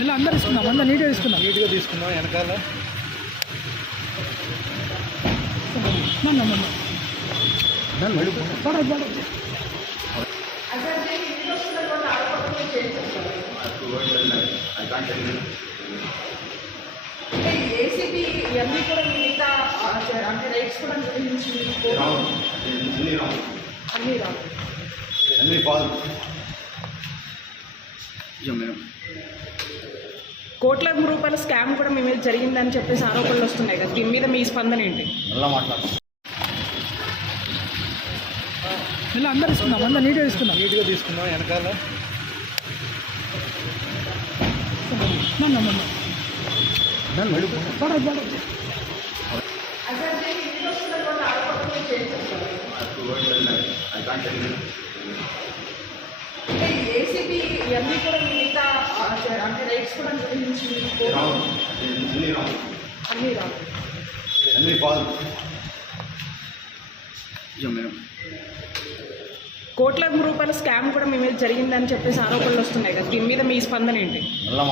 ఇలా అందరు తీసుకుందాం అందరు నీట్గా తీసుకుందాం. నీట్గా తీసుకుందాం వెనకాల. ఏసీబీ ఇవన్నీ కూడా మిగతా అంటే రైట్స్ కూడా అన్నీ రావు. అన్ని మేడం కోట్ల రూపాయల స్కామ్ కూడా మీ మీద జరిగిందని చెప్పేసి ఆరోపణలు వస్తున్నాయి కదా. దీని మీద మీ స్పందన ఏంటి? మళ్ళా మాట్లాడతాం ఇలా అందరు నీట్గా తీసుకుందాం. నీట్గా వెనకాల. ఏసీబీ కూడా ఆ, అంటే రైట్స్ కూడా గురించి అన్నీ రావు. అన్ని పాలు. మేడం. కోట్ల రూపాయల స్కామ్ కూడా మీ మీద జరిగిందని చెప్పేసి ఆరోపణలు వస్తున్నాయి కదా. దీని మీద మీ స్పందన ఏంటి? మళ్ళా